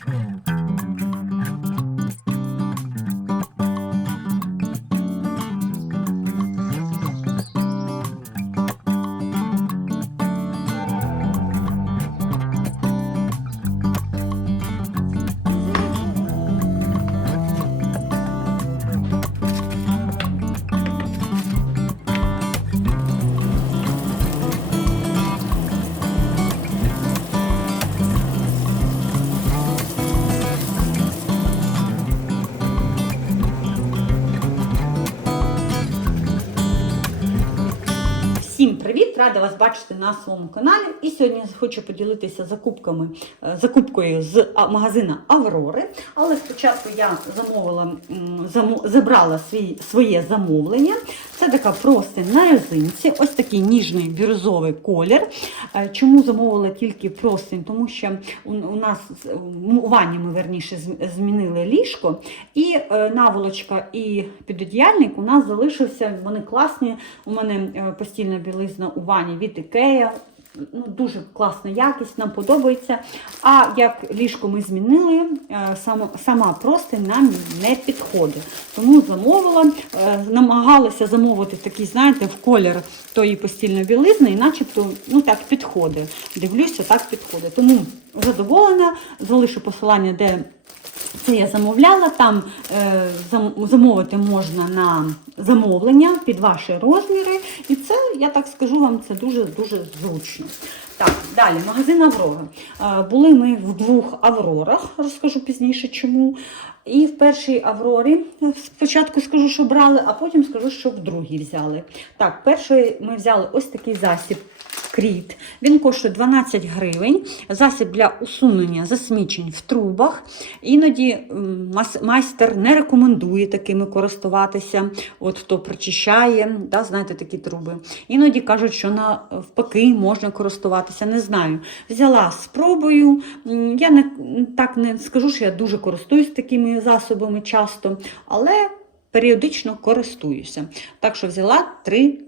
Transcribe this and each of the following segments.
Всім Рада вас бачити на своєму каналі. І сьогодні хочу поділитися закупками, е, закупкою з магазина Аврори. Але спочатку я замовила, забрала свій, своє замовлення. Це така простень на резинці, ось такий ніжний бірюзовий колір. Е, Чому замовила тільки простень? Тому що у, у нас у ванні ми верніше змінили ліжко, і е, наволочка і підодіяльник у нас залишився. Вони класні. У мене е, постільна білизна у ванні від Ікея. Ну, дуже класна якість, нам подобається. А як ліжко ми змінили, е, сама, простинь нам не підходить. Тому замовила, е, намагалася замовити такий, знаєте, в колір тої постільної білизни, і начебто ну, так підходить. Дивлюся, так підходить. Тому задоволена, залишу посилання, де це я замовляла. Там е, замовити можна на замовлення під ваші розміри. І це, я так скажу вам, це дуже-дуже зручно. Так, далі, магазин Аврора. Е, були ми в двох Аврорах, розкажу пізніше чому. І в першій Аврорі спочатку скажу, що брали, а потім скажу, що в другій взяли. Так, перший ми взяли ось такий засіб. Кріт. Він коштує 12 гривень. Засіб для усунення засмічень в трубах. Іноді майстер не рекомендує такими користуватися. От хто прочищає, да, знаєте, такі труби. Іноді кажуть, що навпаки можна користуватися. Не знаю. Взяла спробую. Я не так не скажу, що я дуже користуюсь такими засобами часто, але періодично користуюся. Так що взяла три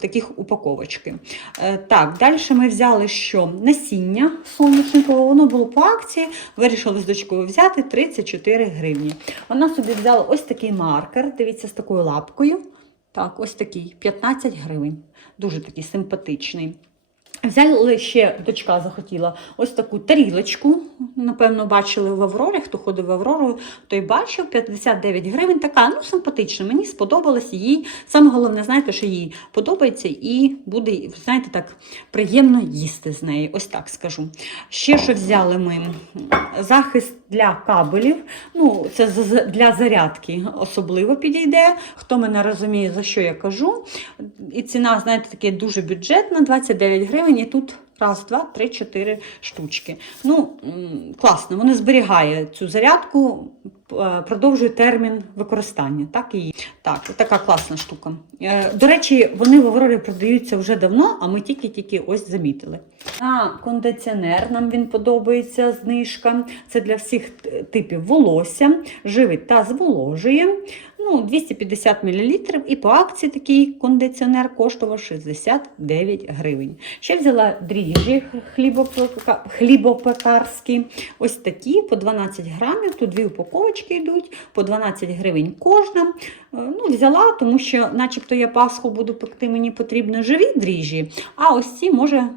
таких упаковочки. Е, Так, далі ми взяли що? Насіння соняшникове, воно було по акції, вирішили з дочкою взяти 34 гривні. Вона собі взяла ось такий маркер, дивіться, з такою лапкою. Так, ось такий, 15 гривень. Дуже такий симпатичний. Взяли ще, дочка захотіла ось таку тарілочку. Напевно, бачили в Аврорі. Хто ходив в Аврору, той бачив 59 гривень. Така, ну, симпатична. Мені сподобалась їй. Саме головне, знаєте, що їй подобається і буде, знаєте, так приємно їсти з неї. Ось так скажу. Ще що взяли ми захист для кабелів. Ну, це для зарядки особливо підійде. Хто мене розуміє, за що я кажу. І ціна, знаєте, таке дуже бюджетна, 29 гривень. І тут раз, два, три, чотири штучки. Ну, класно, воно зберігає цю зарядку, продовжує термін використання. Так, і так, така класна штука. Е, До речі, вони в Аврорі продаються вже давно, а ми тільки-тільки ось замітили. На кондиціонер нам він подобається знижка. Це для всіх типів волосся, живить та зволожує. Ну, 250 мл і по акції такий кондиціонер коштував 69 гривень. Ще взяла дріжджі хлібопекарські. Ось такі по 12 грамів. Тут дві упаковочки йдуть, по 12 гривень кожна. Е, Ну, взяла, тому що, начебто, я Пасху буду пекти, мені потрібно живі дріжджі, а ось ці, може,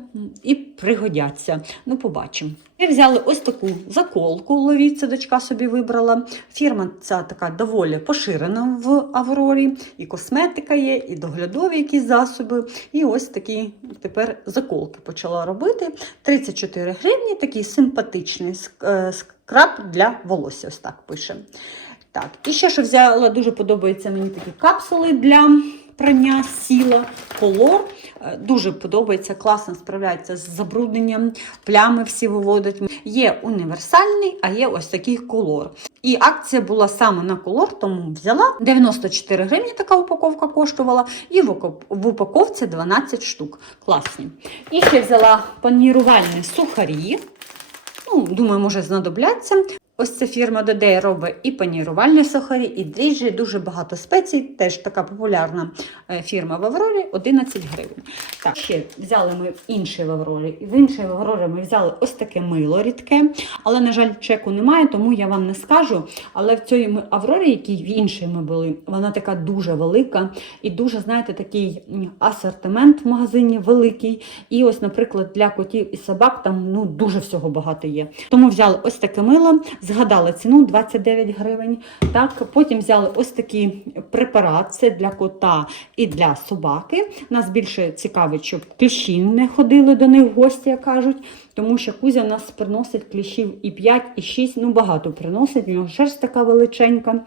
і пригодяться. Ну, побачимо. І взяли ось таку заколку, ловіть, це дочка собі вибрала. Фірма ця така доволі поширена в Аврорі. І косметика є, і доглядові якісь засоби. І ось такі тепер заколки почала робити. 34 гривні, такий симпатичний е, для волосся. Ось так пише. Так, і ще що взяла, дуже подобаються мені такі капсули для прання сіла, колор. Е, Дуже подобається, класно справляється з забрудненням, плями всі виводить. Є універсальний, а є ось такий колор. І акція була саме на колор, тому взяла 94 гривні така упаковка коштувала, і в упаковці 12 штук. Класні. І ще взяла панірувальні сухарі. Ну, думаю, може знадобляться. Ось ця фірма Додей робить і панірувальні сухарі, і дріжджі, дуже багато спецій. Теж така популярна е, фірма в Аврорі 11 гривень. Так, ще взяли ми інший в Аврорі. В іншій в Аврорі ми взяли ось таке мило рідке, але, на жаль, чеку немає, тому я вам не скажу. Але в цій Аврорі, якій в іншій ми були, вона така дуже велика і дуже, знаєте, такий асортимент в магазині великий. І ось, наприклад, для котів і собак там ну, дуже всього багато є. Тому взяли ось таке мило, згадали ціну 29 гривень. Так, потім взяли ось такий препарат, для кота і для собаки. Нас більше цікавить, щоб кліщі не ходили до них в гості, як кажуть. Тому що Кузя у нас приносить кліщів і 5, і 6, ну багато приносить, у нього шерсть така величенька.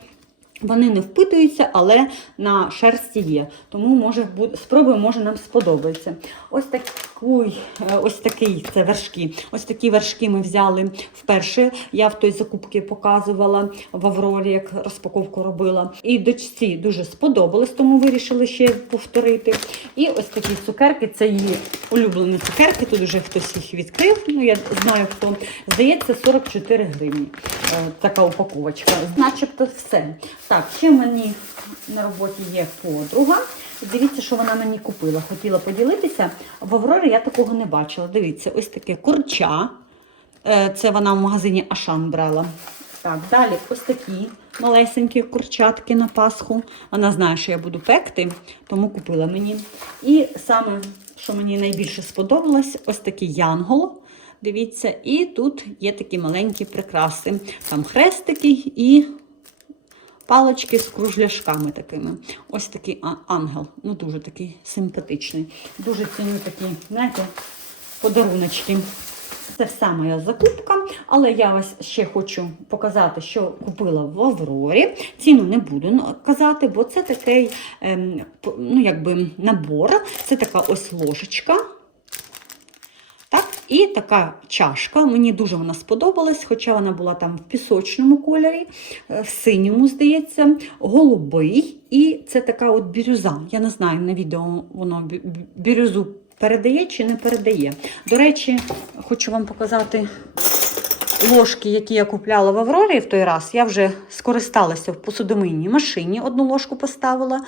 Вони не впитуються, але на шерсті є. Тому може спробуємо, може нам сподобається. Ось такий, е, ось такий це вершки. Ось такі вершки ми взяли вперше. Я в той закупці показувала в Аврорі, як розпаковку робила. І дочці дуже сподобалось, тому вирішили ще повторити. І ось такі цукерки, це її улюблені цукерки. Тут вже хтось їх відкрив. Ну я знаю хто. Здається, 44 гривні. Е, Така упаковочка. Начебто все. Так, ще мені на роботі є подруга. Дивіться, що вона мені купила. Хотіла поділитися. В Аврорі я такого не бачила. Дивіться, ось таке курча. Е, Це вона в магазині Ашан брала. Так, далі ось такі малесенькі курчатки на Пасху. Вона знає, що я буду пекти, тому купила мені. І саме, що мені найбільше сподобалось, ось такий янгол. Дивіться, і тут є такі маленькі прикраси. Там хрестики і палочки з кружляшками такими. Ось такий ангел. Ну, дуже такий симпатичний. Дуже ціню такі, знаєте, подаруночки. Це вся моя закупка, але я вас ще хочу показати, що купила в Аврорі. Ціну не буду казати, бо це такий ем, ну, якби набор. Це така ось ложечка. І така чашка. Мені дуже вона сподобалась, хоча вона була там в пісочному кольорі, е, в синьому, здається, голубий. І це така от бірюза. Я не знаю, на відео воно бі- бі- бірюзу передає чи не передає. До речі, хочу вам показати ложки, які я купляла в Аврорі в той раз. Я вже скористалася в посудомийній машині, одну ложку поставила.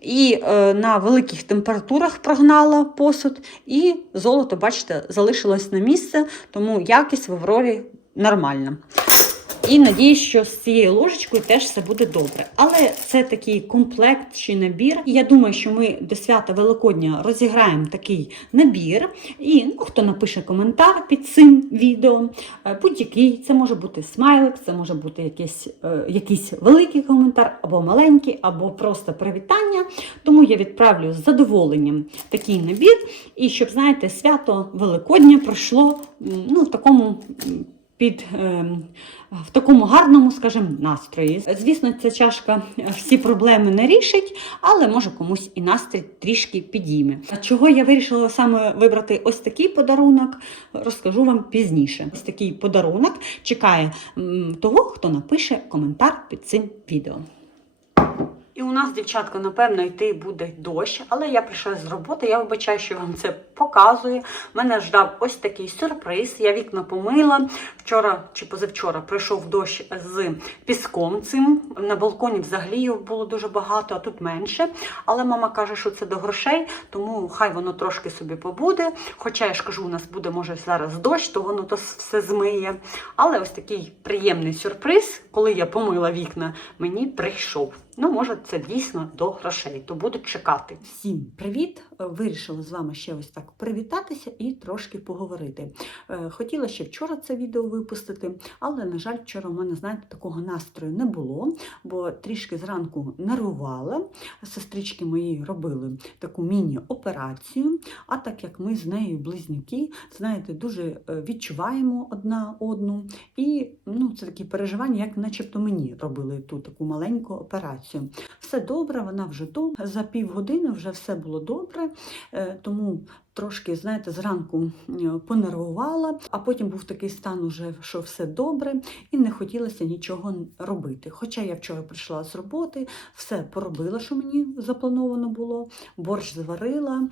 І е, на великих температурах прогнала посуд. І золото, бачите, залишилось на місце, тому якість в Аврорі нормальна. І надіюсь, що з цією ложечкою теж все буде добре. Але це такий комплект чи набір. І я думаю, що ми до свята Великодня розіграємо такий набір. І ну, хто напише коментар під цим відео, е, будь-який, це може бути смайлик, це може бути якийсь, е, якийсь великий коментар, або маленький, або просто привітання. Тому я відправлю з задоволенням такий набір. І щоб, знаєте, свято Великодня пройшло ну, в такому. Під ем, в такому гарному, скажімо, настрої. Звісно, ця чашка всі проблеми не рішить, але може комусь і настрій трішки підійме. Чого я вирішила саме вибрати ось такий подарунок, розкажу вам пізніше. Ось такий подарунок чекає того, хто напише коментар під цим відео. Нас, дівчатка, напевно, йти буде дощ, але я прийшла з роботи, я вибачаю, що вам це показую. Мене ждав ось такий сюрприз. Я вікна помила. Вчора чи позавчора прийшов дощ з піском цим. На балконі взагалі його було дуже багато, а тут менше. Але мама каже, що це до грошей, тому хай воно трошки собі побуде. Хоча я ж кажу, у нас буде може зараз дощ, то воно то все змиє. Але ось такий приємний сюрприз, коли я помила вікна, мені прийшов. Ну, може, це дійсно до грошей, то буду чекати. Всім привіт! Вирішила з вами ще ось так привітатися і трошки поговорити. Е, Хотіла ще вчора це відео випустити, але, на жаль, вчора у мене, знаєте, такого настрою не було, бо трішки зранку нервувала. Сестрички мої робили таку міні-операцію. А так як ми з нею близнюки, знаєте, дуже е, відчуваємо одна одну. І ну, це такі переживання, як начебто мені робили ту таку маленьку операцію. Все добре, вона вже вдома. За півгодини вже все було добре, тому трошки, знаєте, зранку е, понервувала, а потім був такий стан, уже, що все добре, і не хотілося нічого робити. Хоча я вчора прийшла з роботи, все поробила, що мені заплановано було. Борщ зварила,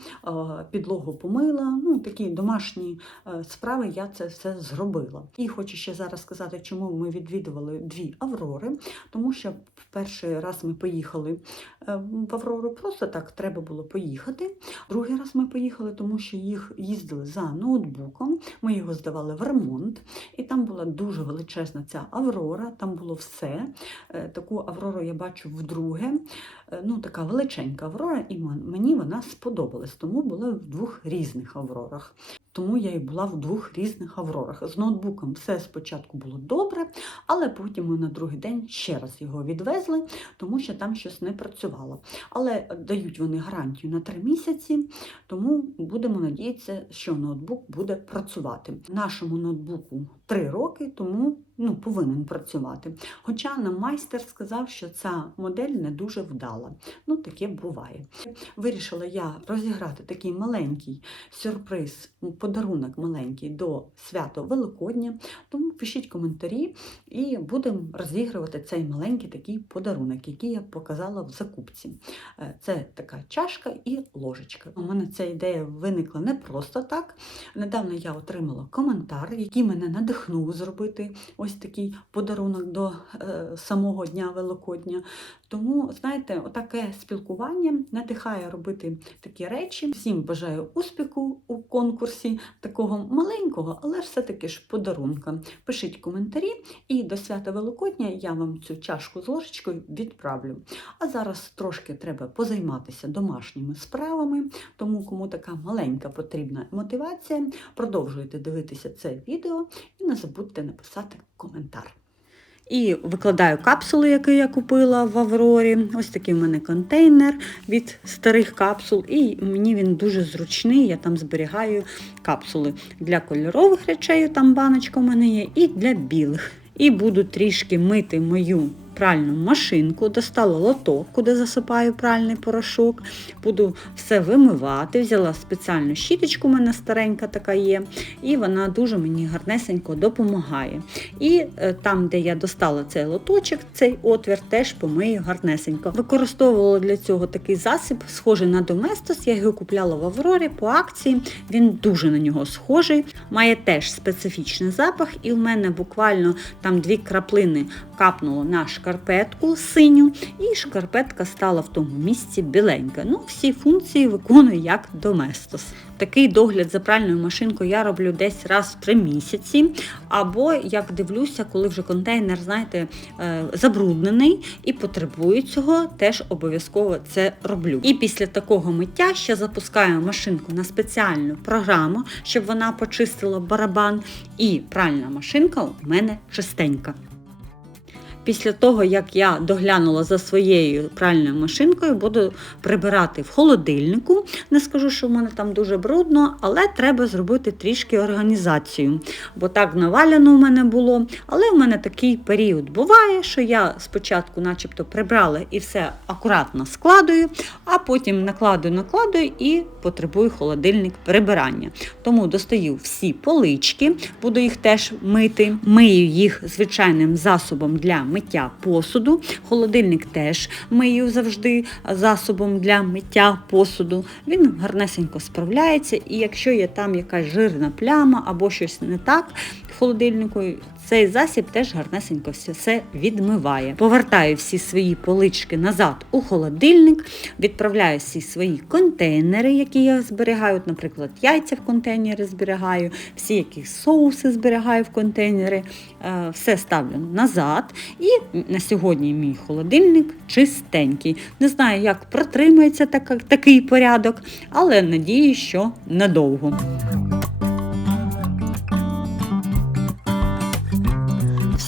підлогу помила. Ну, такі домашні е, справи я це все зробила. І хочу ще зараз сказати, чому ми відвідували дві Аврори, тому що перший раз ми поїхали е, в Аврору, просто так треба було поїхати. Другий раз ми поїхали, тому що їх їздили за ноутбуком. Ми його здавали в ремонт, і там була дуже величезна ця Аврора, там було все. Е, Таку Аврору я бачу вдруге. Е, Ну, така величенька Аврора, і мені вона сподобалась, тому була в двох різних Аврорах. Тому я і була в двох різних Аврорах. З ноутбуком все спочатку було добре, але потім ми на другий день ще раз його відвезли, тому що там щось не працювало. Але дають вони гарантію на три місяці, тому будемо надіятися, що ноутбук буде працювати. Нашому ноутбуку три роки, тому ну, повинен працювати. Хоча нам майстер сказав, що ця модель не дуже вдала. Ну, таке буває. Вирішила я розіграти такий маленький сюрприз, подарунок маленький до свято Великодня. Тому пишіть коментарі і будемо розігрувати цей маленький такий подарунок, який я показала в закупці. Е, Це така чашка і ложечка. У мене ця ідея виникла не просто так. Недавно я отримала коментар, який мене надихнув зробити ось такий подарунок до е, самого дня Великодня. Тому, знаєте, отаке спілкування надихає робити такі речі. Всім бажаю успіху у конкурсі такого маленького, але все-таки ж подарунка. Пишіть коментарі, і до свята Великодня я вам цю чашку з ложечкою відправлю. А зараз трошки треба позайматися домашніми справами, тому кому така маленька потрібна мотивація, продовжуйте дивитися це відео і не забудьте написати коментар. І викладаю капсули, які я купила в Аврорі. Ось такий в мене контейнер від старих капсул. І мені він дуже зручний. Я там зберігаю капсули для кольорових речей, там баночка в мене є, і для білих. І буду трішки мити мою пральну машинку, достала лоток, куди засипаю пральний порошок. Буду все вимивати. Взяла спеціальну щіточку, у мене старенька така є, і вона дуже мені гарнесенько допомагає. І е, там, де я достала цей лоточок, цей отвір, теж помию гарнесенько. Використовувала для цього такий засіб, схожий на Доместос. Я його купляла в Аврорі по акції. Він дуже на нього схожий, має теж специфічний запах, і в мене буквально там дві краплини капнуло на шкарпетку синю, і шкарпетка стала в тому місці біленька. Ну, всі функції виконую як Доместос. Такий догляд за пральною машинкою я роблю десь раз в три місяці. Або як дивлюся, коли вже контейнер, знаєте, е, забруднений і потребує цього, теж обов'язково це роблю. І після такого миття ще запускаю машинку на спеціальну програму, щоб вона почистила барабан, і пральна машинка у мене чистенька. Після того, як я доглянула за своєю пральною машинкою, буду прибирати в холодильнику. Не скажу, що в мене там дуже брудно, але треба зробити трішки організацію. Бо так наваляно у мене було. Але в мене такий період буває, що я спочатку, начебто, прибрала і все акуратно складую, а потім накладую, накладую і потребую холодильник прибирання. Тому достаю всі полички, буду їх теж мити. Мию їх звичайним засобом для миття посуду. Холодильник теж мию завжди засобом для миття посуду. Він гарнесенько справляється, і якщо є там якась жирна пляма або щось не так в холодильнику, цей засіб теж гарнесенько все, відмиває. Повертаю всі свої полички назад у холодильник, відправляю всі свої контейнери, які я зберігаю. Наприклад, яйця в контейнері зберігаю, всі якісь соуси зберігаю в контейнери. Е, Все ставлю назад. І на сьогодні мій холодильник чистенький. Не знаю, як протримається такий порядок, але надію, що надовго.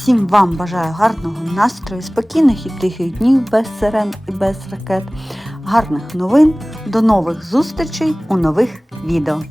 Всім вам бажаю гарного настрою, спокійних і тихих днів без сирен і без ракет, гарних новин. До нових зустрічей у нових відео.